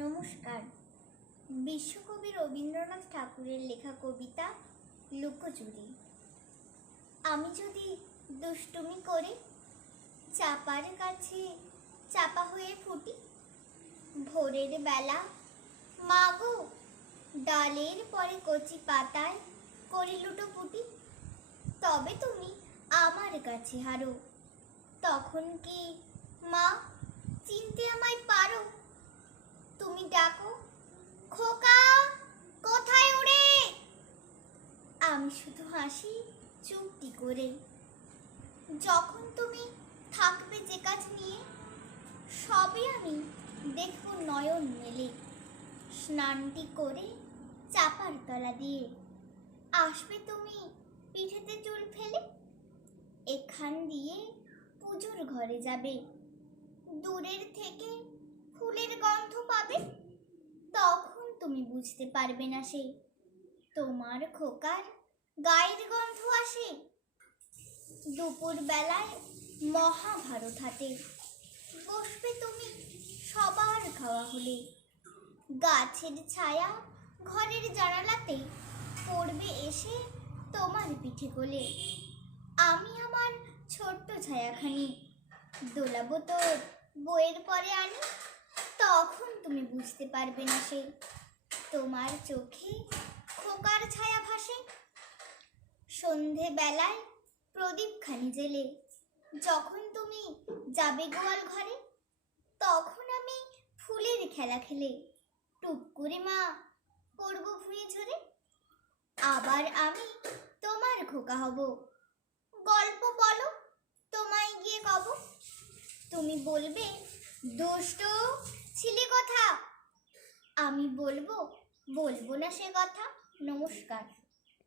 নমস্কার। বিশ্বকবি রবীন্দ্রনাথ ঠাকুরের লেখা কবিতা লুকোচুরি। আমি যদি দুষ্টুমি করে চাপার কাছে চাপা হয়ে ফুটি, ভোরের বেলা মাগো ডালের পরে কচি পাতায় করি লুটোপুটি, তবে তুমি আমার কাছে হারো। তখন কি মা চিনতে আমায় পারো? তুমি ডাকো, খোকা কোথায় ওরে? আমি শুধু হাসি চুপটি করে। যখন তুমি থাকবে যে কাজ নিয়ে, সবে আমি দেখব নয়ন মেলে। স্নানটি করে চাপার তলা দিয়ে আসবে তুমি পিঠেতে চুল ফেলে। এখান দিয়ে পুজোর ঘরে যাবে, দূরের থেকে ফুলের গন্ধ পাবে। তখন তুমি বুঝতে পারবে না সে তোমার খোকার গায়ের গন্ধ আসে। দুপুর বেলায় মহাভারত হাতে বসবে তুমি সবার খাওয়া হলে। গাছের ছায়া ঘরের জানালাতে পড়বে এসে তোমার পিঠে কোলে। আমি আমার ছোট্ট ছায়াখানি দোলাবো তোর বইয়ের পরে আনি। তখন তুমি বুঝতে পারবে না সে তোমার চোখে খোকার ছায়া ভাসে। সন্ধে বেলায় প্রদীপখানি জেলে যখন তুমি যাবে গোয়াল ঘরে, তখন আমি ফুলের খেলা খেলে টুক করে মা পড়ব ভুঁয়ে ঝরে। আবার আমি তোমার খোকা হব, গল্প বলো তোমায় গিয়ে কব। তুমি বলবে দুষ্টু ছিলে কথা, আমি বলবো না সে কথা। নমস্কার।